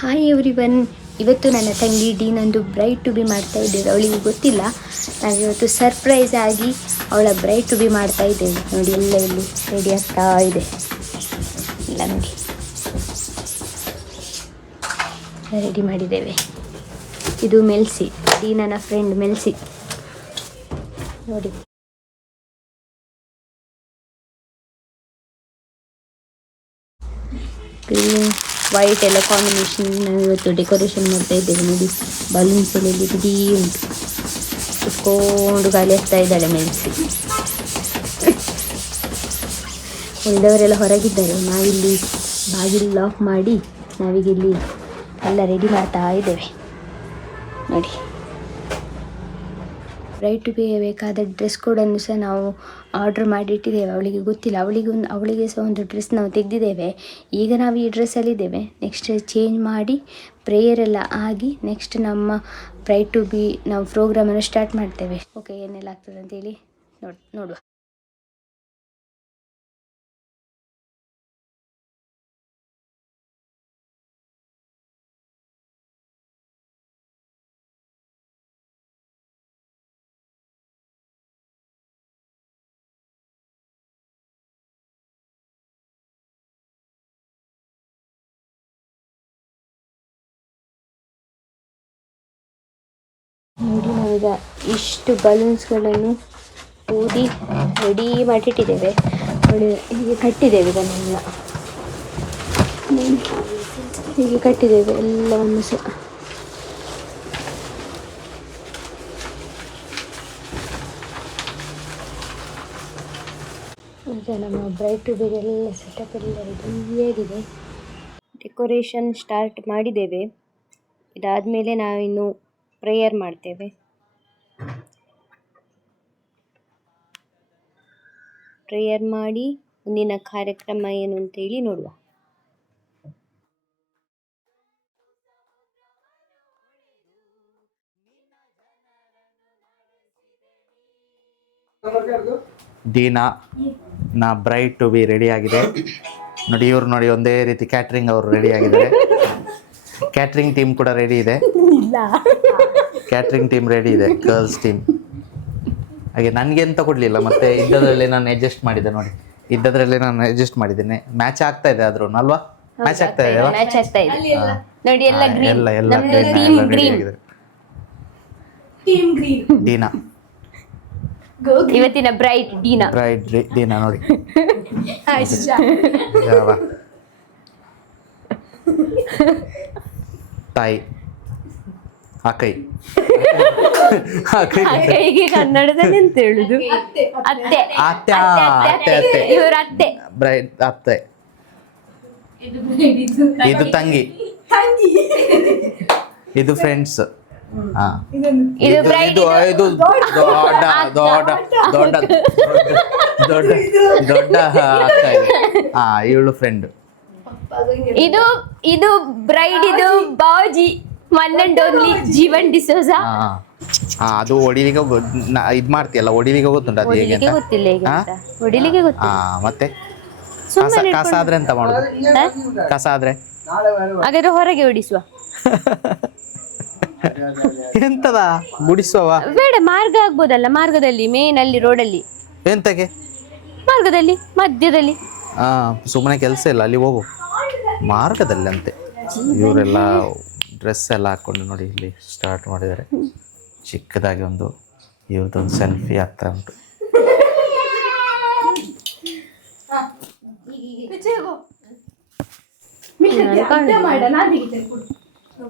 Hi everyone. ಇವತ್ತು ನನ್ನ ತಂಗಿ ಡೀನಂದು ಬ್ರೈಡ್ ಟು ಬಿ ಮಾಡ್ತಾ ಇದ್ದೇವೆ. ಅವಳಿಗೆ ಗೊತ್ತಿಲ್ಲ, ನಾವಿವತ್ತು ಸರ್ಪ್ರೈಸ್ ಆಗಿ ಅವಳ ಬ್ರೈಡ್ ಟು ಬಿ ಮಾಡ್ತಾ ಇದ್ದೇವೆ. ನೋಡಿ, ಎಲ್ಲ ಇಲ್ಲಿ ರೆಡಿ ಆಗ್ತಾ ಇದೆ. ಎಲ್ಲ ನೋಡಿ ರೆಡಿ ಮಾಡಿದ್ದೇವೆ. ಇದು ಮೆಲ್ಸಿ, ಡೀನನ ಫ್ರೆಂಡ್ ಮೆಲ್ಸಿ. ನೋಡಿ, ಗ್ರೀನ್ ವೈಟ್ ಎಲ್ಲ ಕಾಂಬಿನೇಷನ್ ನಾವು ಇವತ್ತು ಡೆಕೋರೇಷನ್ ಮಾಡ್ತಾ ಇದ್ದೇವೆ. ನೋಡಿ, ಬಲೂನ್ಸ್ ಎಲ್ಲ ಇಲ್ಲಿ ಬಿಡಿ ಉಂಟು. ಕುತ್ಕೊಂಡು ಗಾಳಿ ಆಗ್ತಾ ಇದ್ದಾಳೆ ಮೆಲ್ಸಿ. ಉಳಿದವರೆಲ್ಲ ಹೊರಗಿದ್ದಾರೆ. ನಾವಿಲ್ಲಿ ಬಾಗಿಲು ಲಾಕ್ ಮಾಡಿ ನಾವೀಗ ಇಲ್ಲಿ ಎಲ್ಲ ರೆಡಿ ಮಾಡ್ತಾ ಇದ್ದೇವೆ. ನೋಡಿ, ಬ್ರೈಡ್ ಟು ಬಿಗೆ ಬೇಕಾದ ಡ್ರೆಸ್ ಕೋಡನ್ನು ಸಹ ನಾವು ಆರ್ಡ್ರ್ ಮಾಡಿಟ್ಟಿದ್ದೇವೆ. ಅವಳಿಗೆ ಗೊತ್ತಿಲ್ಲ, ಅವಳಿಗೆ ಸಹ ಒಂದು ಡ್ರೆಸ್ ನಾವು ತೆಗೆದಿದ್ದೇವೆ. ಈಗ ನಾವು ಈ ಡ್ರೆಸ್ಸಲ್ಲಿದ್ದೇವೆ. ನೆಕ್ಸ್ಟ್ ಚೇಂಜ್ ಮಾಡಿ ಪ್ರೇಯರ್ ಎಲ್ಲ ಆಗಿ ನೆಕ್ಸ್ಟ್ ನಮ್ಮ ಬ್ರೈಡ್ ಟು ಬಿ ನಾವು ಪ್ರೋಗ್ರಾಮನ್ನು ಸ್ಟಾರ್ಟ್ ಮಾಡ್ತೇವೆ. ಓಕೆ, ಏನೆಲ್ಲ ಆಗ್ತದೆ ಅಂತೇಳಿ ನೋಡುವ. ನೋಡಿ, ನಾವೀಗ ಇಷ್ಟು ಬಲೂನ್ಸ್ಗಳನ್ನು ಊದಿ ರೆಡಿ ಮಾಡಿಟ್ಟಿದ್ದೇವೆ. ನೋಡಿ, ಹೀಗೆ ಕಟ್ಟಿದ್ದೇವೆ. ಇದನ್ನೆಲ್ಲ ಹೀಗೆ ಕಟ್ಟಿದ್ದೇವೆ ಎಲ್ಲವನ್ನು ಸಹ. ಈಗ ನಮ್ಮ ಬ್ರೈಡ್ ಟು ಬಿಗೆ ಎಲ್ಲ ಸೆಟಪ್ ಎಲ್ಲ ರೆಡಿಯಾಗಿದೆ. ಡೆಕೋರೇಷನ್ ಸ್ಟಾರ್ಟ್ ಮಾಡಿದ್ದೇವೆ. ಇದಾದಮೇಲೆ ನಾವಿನ್ನು ಪ್ರೇಯರ್ ಮಾಡ್ತೇವೆ. ಪ್ರೇಯರ್ ಮಾಡಿ ಮುಂದಿನ ಕಾರ್ಯಕ್ರಮ ಏನು ಅಂತೇಳಿ ನೋಡುವ. ದೀನಾ ನಾ ಬ್ರೈಡ್ ಟು ಬಿ ರೆಡಿ ಆಗಿದೆ. ನೋಡಿ, ಇವ್ರು ನೋಡಿ ಒಂದೇ ರೀತಿ ಕ್ಯಾಟ್ರಿಂಗ್ ಅವರು ರೆಡಿ ಆಗಿದ್ದಾರೆ. ಕ್ಯಾಟ್ರಿಂಗ್ ಟೀಮ್ ಕೂಡ ರೆಡಿ ಇದೆ. ಕ್ಯಾಟ್ರಿಂಗ್ ಟೀಮ್ ರೆಡಿ ಇದೆ, ಗರ್ಲ್ಸ್ ಟೀಮ್. ಹಾಗೆ ನನಗೆ ಎಂತ ಕೊಡಲಿಲ್ಲ, ಮತ್ತೆ ಇದ್ದದ್ರಲ್ಲೇ ನಾನು ಅಡ್ಜಸ್ಟ್ ಮಾಡಿದ್ದೆ. ನೋಡಿ, ಇದ್ದದ್ರಲ್ಲೇ ನಾನು ಅಡ್ಜಸ್ಟ್ ಮಾಡಿದ್ದೇನೆ. ಮ್ಯಾಚ್ ಆಗ್ತಾ ಇದೆ ಆದ್ರೂ ಅಲ್ವಾ? ಮ್ಯಾಚ್ ಆಗ್ತಾ ಇದೆ ಅಲ್ವಾ? ಮ್ಯಾಚ್ ಆಗ್ತಾ ಇದೆ. ನೋಡಿ, ಎಲ್ಲ ಗ್ರೀನ್. ಎಲ್ಲ ಟೀಮ್ ಗ್ರೀನ್. ದೀನಾ ಇವತ್ತಿನ ಬ್ರೈಡ್ ಡೀನಾ. ಬ್ರೈಡ್ ದೀನಾ ನೋಡಿ. ತಾಯಿ ಅಕ್ಕೈ. ಕೈಗೆ ಕನ್ನಡದಲ್ಲಿ ಎಂತ ಹೇಳುದು? ಅತ್ತೆ. ಅತ್ತೆ ಅತ್ತೆ ಅತ್ತೆ ಇವ್ರ ಅತ್ತೆ. ಬ್ರೈಡ್ ಅತ್ತೆ. ಇದು ತಂಗಿ. ಇದು ಫ್ರೆಂಡ್ಸ್. ಇದು ಬ್ರೈಡ್. ಇದು ದೊಡ್ಡ ದೊಡ್ಡ ದೊಡ್ಡ ದೊಡ್ಡ ದೊಡ್ಡ ಅಕ್ಕ. ಇವಳು ಫ್ರೆಂಡ್. ಇದು ಬ್ರೈಡ್. ಇದು ಬಾಜಿ, one and only Jeevan D'Souza. ಅದು ಒಡಿಲಿಗೆ ಇದ್ ಮಾಡ್ತೀಯಲ್ಲ, ಒಡಿಲಿಗೆ ಗೊತ್ತುಂಟು ಅದು ಹೇಗೆ ಅಂತ? ಗೊತ್ತಿಲ್ಲ ಈಗ ಒಡಿಲಿಗೆ ಗೊತ್ತಿಲ್ಲ. ಮತ್ತೆ ಕಸ ಆದ್ರೆ ಎಂತ ಮಾಡುದು? ಕಸ ಆದ್ರೆ ಹಾಗಾದ್ರೆ ಹೊರಗೆ ಓಡಿಸುವ. ಎಂತದ ಗುಡಿಸುವ? ಬೇಡ, ಮಾರ್ಗ ಆಗ್ಬೋದಲ್ಲ. ಮಾರ್ಗದಲ್ಲಿ, ಮೇನ್ ಅಲ್ಲಿ ರೋಡಲ್ಲಿ. ಎಂತಕ್ಕೆ ಮಾರ್ಗದಲ್ಲಿ, ಮಧ್ಯದಲ್ಲಿ. ಸುಮ್ಮನೆ ಕೆಲಸ ಇಲ್ಲ, ಅಲ್ಲಿ ಹೋಗು. ಮಾರ್ಗದಲ್ಲಿ ಅಂತೆ. ಇವರೆಲ್ಲ ಡ್ರೆಸ್ ಎಲ್ಲ ಹಾಕೊಂಡು ನೋಡಿ ಇಲ್ಲಿ ಸ್ಟಾರ್ಟ್ ಮಾಡಿದ್ದಾರೆ. ಚಿಕ್ಕದಾಗಿ ಒಂದು ಇವ್ರದ್ದೊಂದು ಸೆಲ್ಫಿ ಆಗ್ತಾ ಉಂಟು.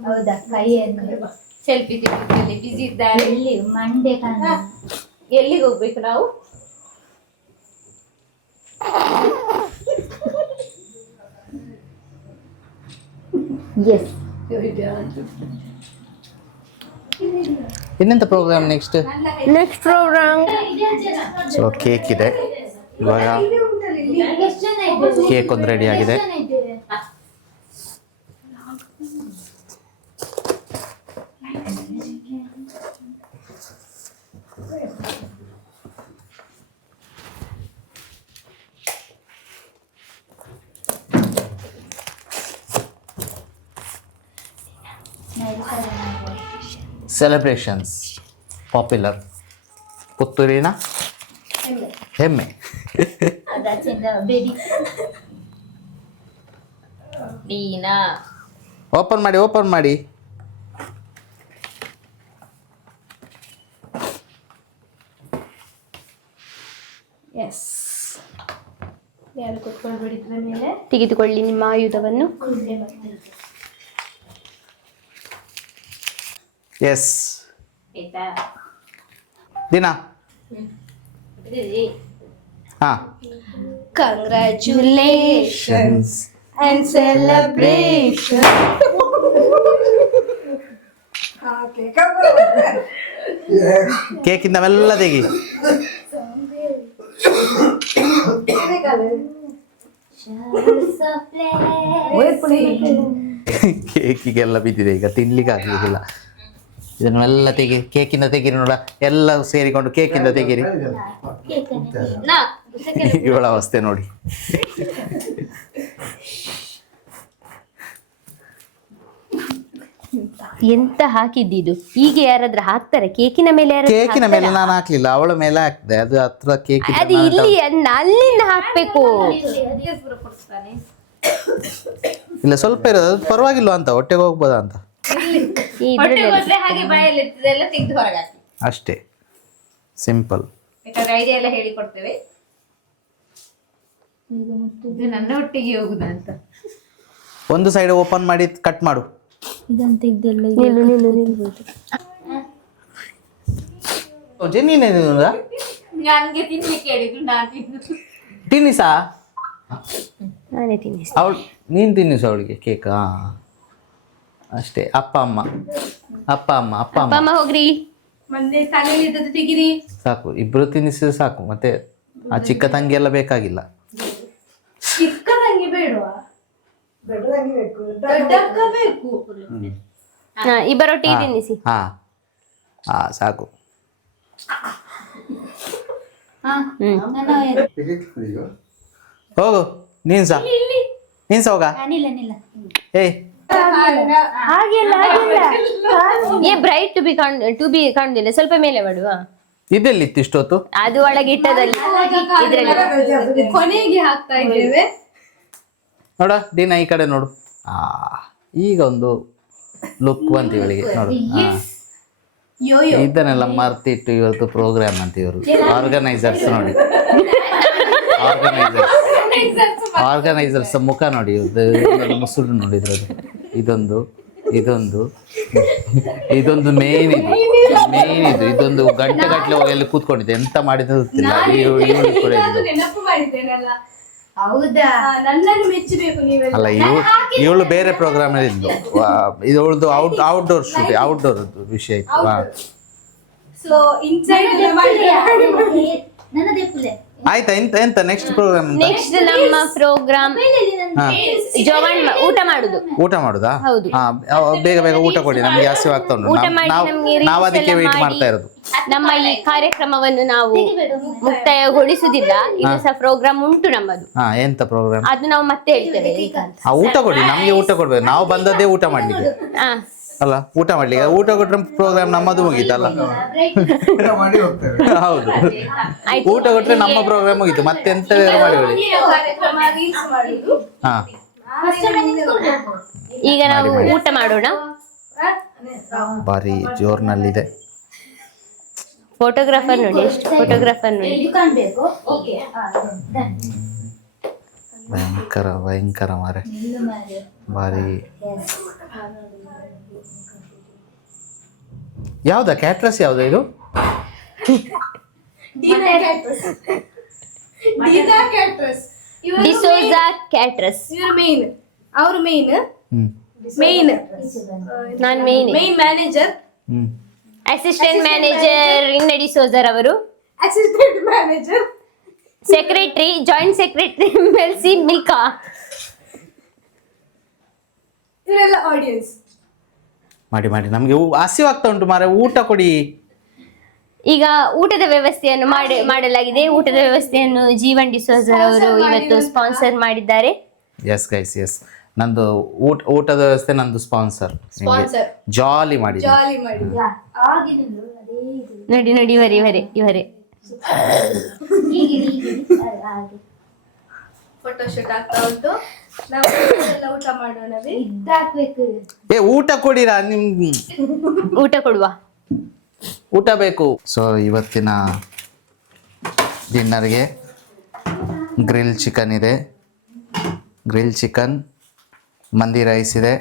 ಹೌದಾ, ಕೈಯನ್ನು ಸೆಲ್ಫಿ ತೆಗೆದುಕೊಳ್ಳಿ. ಬಿಸಿ ಇದ್ದಾರೆ. ಎಲ್ಲಿ ಮಂಡೆ ಎಲ್ಲಿಗೆ ಹೋಗ್ಬೇಕು ನಾವು? ಎಸ್. ಇನ್ನೆಂತ programme next programme? So cake ಇದೆ. ಇವಾಗ ಕೇಕ್ ಒಂದು ರೆಡಿ ಆಗಿದೆ. ಸೆಲೆಬ್ರೇಷನ್ಸ್ ಪಾಪ್ಯುಲರ್ ಪುತ್ತೂರಿನ ಹೆಮ್ಮೆ. ಬೇಬಿ ಡೀನಾ ಓಪನ್ ಮಾಡಿ. ಎಸ್ ಯಾರು ಕುತ್ಕೊಳ್ಬಿಡಿದ್ರ ಮೇಲೆ ತೆಗೆದುಕೊಳ್ಳಿ ನಿಮ್ಮ ಆಯುಧವನ್ನು. ಎಸ್ ಆಯ್ತಾ ದಿನ ಹಾ ಕಂಗ್ರ್ಯಾಚುಲೇಷನ್ಸ್ and celebration. ಕೇಕಿಂದ ಮೆಲ್ಲ ತೆಗಿ. ಕೇಕಿಗೆಲ್ಲ ಬಿದ್ದಿದೆ ಈಗ, ತಿನ್ಲಿಕ್ಕೆ ಆಗಲಿಲ್ಲ. ಇದನ್ನೆಲ್ಲ ತೆಗಿ, ಕೇಕಿಂದ ತೆಗಿರಿ ನೋಡ, ಎಲ್ಲ ಸೇರಿಕೊಂಡು ಕೇಕಿಂದ ತೆಗಿರಿ. ಇವಳ ಅವಸ್ಥೆ ನೋಡಿ. ಎಂತ ಹಾಕಿದ್ದಿದು? ಈಗ ಯಾರಾದ್ರೂ ಹಾಕ್ತಾರೆ ಕೇಕಿನ ಮೇಲೆ? ಕೇಕಿನ ಮೇಲೆ ನಾನು ಹಾಕ್ಲಿಲ್ಲ, ಅವಳ ಮೇಲೆ ಹಾಕ್ದೆ. ಅದು ಹತ್ರ ಕೇಕ್ ಅದು ಇಲ್ಲಿ ಅಲ್ಲಿಂದ ಹಾಕ್ಬೇಕು. ಇಲ್ಲ ಸ್ವಲ್ಪ ಇರೋದು, ಅದು ಪರವಾಗಿಲ್ಲ ಅಂತ, ಹೊಟ್ಟೆಗೆ ಹೋಗ್ಬೋದಾ ಅಂತ ಹಾಗೆ ಬಾಯಲ್ಲಿ ಇರ್ತದೆಲ್ಲ ತೆಗೆದು ಹೊರಗೆ ಹಾಕಿ ಅಷ್ಟೇ, ಸಿಂಪಲ್. ಬೇಕಾದ್ರೆ ಐಡಿಯಾ ಎಲ್ಲ ಹೇಳಿಕೊಡ್ತೇವೆ. ಇದು ನನ್ನ ಒಟ್ಟಿಗೆ ಹೋಗುದಾ ಅಂತ. ಒಂದು ಸೈಡ್ ಓಪನ್ ಮಾಡಿ ಕಟ್ ಮಾಡು. ನನ್ಗೆ ತಿನ್ಲಿಕ್ಕೆ ಹೇಳಿದ್ರು, ನಾನು ತಿನ್ನುದು. ತಿನ್ನಿಸಾ ನಾನೇ ತಿನ್ನಿಸಿ. ಅವಳು ನೀನು ತಿನ್ನಿಸು ಅವಳಿಗೆ ಕೇಕಾ ಅಷ್ಟೇ. ಅಪ್ಪ ಅಮ್ಮ ಹೋಗ್ರಿ. ಮತ್ತೆ ತಲೆಯಲ್ಲಿ ಇದ್ದದ್ದು ತೆಗಿರಿ. ಸಾಕು, ಇಬ್ರು ತಿನ್ನಿಸಿದ್ರೆ ಸಾಕು. ಮತ್ತೆ ಆ ಚಿಕ್ಕ ತಂಗಿ ಎಲ್ಲ ಬೇಕಾಗಿಲ್ಲ. ಚಿಕ್ಕ ತಂಗಿ ಬೇಡವಾ? ದೊಡ್ಡಕ್ಕ ಬೇಕು. ಇಬ್ಬರೊಟ್ಟಿಗೆ ತಿನ್ನಿಸಿ. ಹಾ ಸಾಕು. ಹೋಗು ನೀನ್ಸ ಹೋಗ. ಏಯ್ ಹಾಗೆಲ್ಲ ಏ ಬ್ರೈಟ್ ಟು ಬಿ ಕಾಣುದಿಲ್ಲ, ಸ್ವಲ್ಪ ಮೇಲೆ ಮಾಡುವ. ಇದೆಲ್ಲಿತ್ತು ಇಷ್ಟೊತ್ತು? ಅದು ಒಳಗೆ ಇಟ್ಟದಲ್ಲಿ ಇದ್ರಲ್ಲಿ ಕೊನೆಗೆ ಹಾಕ್ತಾ ಇದ್ದೇವೆ. ನೋಡ ದಿನ ಈ ಕಡೆ ನೋಡು. ಈಗ ಒಂದು ಲುಕ್ ಬಂತು ಇವಳಿಗೆ ನೋಡು. ಇದನ್ನೆಲ್ಲ ಮರ್ತಿಟ್ಟು ಇವತ್ತು ಪ್ರೋಗ್ರಾಮ್ ಅಂತ ಇವರು ಆರ್ಗನೈಸರ್ಸ್ ನೋಡಿ. ಆರ್ಗನೈಸರ್ಸ್ ಮುಖ ನೋಡಿ, ಮುಸುರು ನೋಡಿದ್ರದು. ಇದೊಂದು ಮೇನ್ ಇದು ಇದೊಂದು ಗಂಟೆ ಹೋಗಿ ಅಲ್ಲಿ ಕೂತ್ಕೊಂಡಿದೆ, ಎಂತ ಮಾಡಿದ ಗೊತ್ತಿಲ್ಲ. ನೆನಪು ಮಾಡಿದ್ದೇನಲ್ಲ. ಹೌದಾ, ನನ್ನನ್ನು ಮೆಚ್ಚಬೇಕು ನೀವೆಲ್ಲ. ಅಲ್ಲ, ಇವಳು ಬೇರೆ ಪ್ರೋಗ್ರಾಮ್ ಇದ್ಲು. ಇವಳದು ಔಟ್ಡೋರ್ ಶೂಟ್, ಔಟ್ಡೋರ್ ವಿಷಯ ಇತ್ತು. ಸೊ ಇನ್ಸೈಡ್ ಆಯ್ತಾ? ಎಂತ ನೆಕ್ಸ್ಟ್ ಪ್ರೋಗ್ರಾಮ್? ನೆಕ್ಸ್ಟ್ ನಮ್ಮ ಪ್ರೋಗ್ರಾಮ್ ಊಟ ಮಾಡುದಾ? ಹೌದು. ಬೇಗ ಊಟ ಕೊಡಿ, ನಮ್ಗೆ ಹಸಿವಾಗ್ತಾ ಉಂಟು. ನಾವು ಅದಕ್ಕೆ ವೇಟ್ ಮಾಡ್ತಾ ಇರೋದು. ನಮ್ಮ ಈ ಕಾರ್ಯಕ್ರಮವನ್ನು ನಾವು ಮುಕ್ತಾಯಗೊಳಿಸುದಿಲ್ಲ, ಇನ್ನು ಸಹ ಪ್ರೋಗ್ರಾಮ್ ಉಂಟು ನಮ್ಮದು. ಎಂತ ಪ್ರೋಗ್ರಾಮ್? ಅದು ನಾವು ಮತ್ತೆ ಹೇಳ್ತೇವೆ. ಊಟ ಕೊಡಿ, ನಮ್ಗೆ ಊಟ ಕೊಡ್ಬೇಕು. ನಾವು ಬಂದದ್ದೇ ಊಟ ಮಾಡ್ಲಿಕ್ಕೆ ಅಲ್ಲ, ಊಟ ಮಾಡ್ಲಿಕ್ಕೆ. ಊಟ ಕೊಟ್ರೆ ಪ್ರೋಗ್ರಾಮ್ ನಮ್ಮದು ಮುಗೀತಲ್ಲ. ಹೌದು, ಊಟ ಕೊಟ್ರೆ ನಮ್ಮ ಪ್ರೋಗ್ರಾಮ್ ಮುಗೀತು. ಮತ್ತೆ ಎಂತ ಮಾಡಿ. ಹಾ, ಈಗ ನಾವು ಊಟ ಮಾಡೋಣ. ಬಾರಿ ಜೋರ್ನಲ್ಲಿದೆ. ಫೋಟೋಗ್ರಾಫರ್ ನೋಡಿ, ಫೋಟೋಗ್ರಾಫರ್ ನೋಡಿ. ಭಯಂಕರ ಮಾರೆ, ಬಾರಿ. ಯಾವ್ದಾ ಕ್ಯಾಟ್ರಸ್? ಯಾವ್ದು ಇದು? ಡಿಸೋಜಾ ಕ್ಯಾಟ್ರಸ್. ಅವ್ರ ಮೇನ್ ನಾನು ಮೇನ್ ಮ್ಯಾನೇಜರ್, ಅಸಿಸ್ಟೆಂಟ್ ಮ್ಯಾನೇಜರ್ ಇನ್ನ ಡಿಸೋಜರ್ ಅವರು, assistant manager, secretary, joint secretary Melcy Milka, ಇವರೆಲ್ಲ ಆಡಿಯನ್ಸ್. ಮಾಡಿ ನಮ್ಗೆ ಹಸಿವಾಗ್ತಾ ಉಂಟು ಮಾರೆ, ಊಟ ಕೊಡಿ. ಈಗ ಊಟದ ವ್ಯವಸ್ಥೆಯನ್ನು ಮಾಡಲಾಗಿದೆ. ಊಟದ ವ್ಯವಸ್ಥೆಯನ್ನು ಜೀವನ್ ಡಿಸೋಜರ್ ಅವರು ಇವತ್ತು ಸ್ಪಾನ್ಸರ್ ಮಾಡಿದ್ದಾರೆ. Yes guys, yes. ನಂದು ಊಟದ ವ್ಯವಸ್ಥೆ ನಂದು ಸ್ಪಾನ್ಸರ್. ಜಾಲಿ ಮಾಡಿ ನೋಡಿ ನೋಡಿ ಇವರೇ ಫೋಟೋಶೂಟ್ ಆಗ್ತಾ ಉಂಟು. ನಾವು ಊಟ ಮಾಡೋಣವೇ? ಇದ್ದಾಕ್ಬೇಕು. ಊಟ ಕೊಡಿರಾ ನಿಮ್ ಊಟ ಕೊಡುವ, ಊಟ ಬೇಕು. ಸೊ ಇವತ್ತಿನ ಡಿನ್ನರ್ಗೆ ಗ್ರಿಲ್ ಚಿಕನ್ ಇದೆ, ಗ್ರಿಲ್ ಚಿಕನ್, ಮಂದಿ ರೈಸ್ ಇದೆ,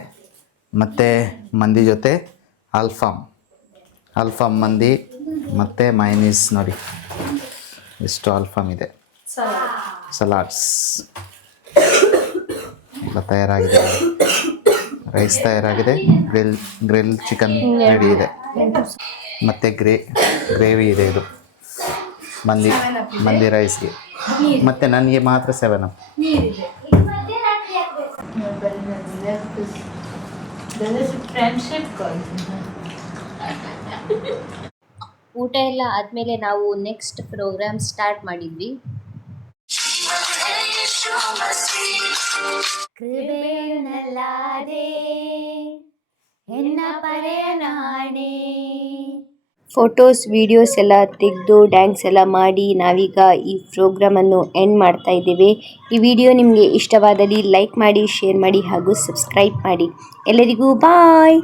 ಮತ್ತು ಮಂದಿ ಜೊತೆ ಅಲ್ಫಾಮ್ ಮಂದಿ ಮತ್ತು ಮೈನೀಸ್ ನೋಡಿ ಎಷ್ಟು ಅಲ್ಫಾಮ್ ಇದೆ, ಸಲಾಡ್ಸ್ ಎಲ್ಲ ತಯಾರಾಗಿದೆ, ರೈಸ್ ತಯಾರಾಗಿದೆ, ಗ್ರಿಲ್ ಚಿಕನ್ ರೆಡಿ ಇದೆ, ಮತ್ತು ಗ್ರೇವಿ ಇದೆ. ಇದು ಮಂದಿ ರೈಸ್ಗೆ, ಮತ್ತು ನನಗೆ ಮಾತ್ರ 7 ಅಪ್. ಊಟ ಎಲ್ಲ ಆದಮೇಲೆ ನಾವು ನೆಕ್ಸ್ಟ್ ಪ್ರೋಗ್ರಾಮ್ ಸ್ಟಾರ್ಟ್ ಮಾಡಿದ್ವಿ. ಫೋಟೋಸ್ ವಿಡಿಯೋಸ್ ಎಲ್ಲ ತೆಗೆದು ಡ್ಯಾನ್ಸ್ ಎಲ್ಲ ಮಾಡಿ ನಾವೀಗ ಈ ಪ್ರೋಗ್ರಾಮನ್ನು ಎಂಡ್ ಮಾಡ್ತಾ ಇದ್ದೇವೆ. ಈ ವಿಡಿಯೋ ನಿಮಗೆ ಇಷ್ಟವಾದಲ್ಲಿ ಲೈಕ್ ಮಾಡಿ, ಶೇರ್ ಮಾಡಿ ಹಾಗೂ ಸಬ್ಸ್ಕ್ರೈಬ್ ಮಾಡಿ. ಎಲ್ಲರಿಗೂ ಬಾಯ್.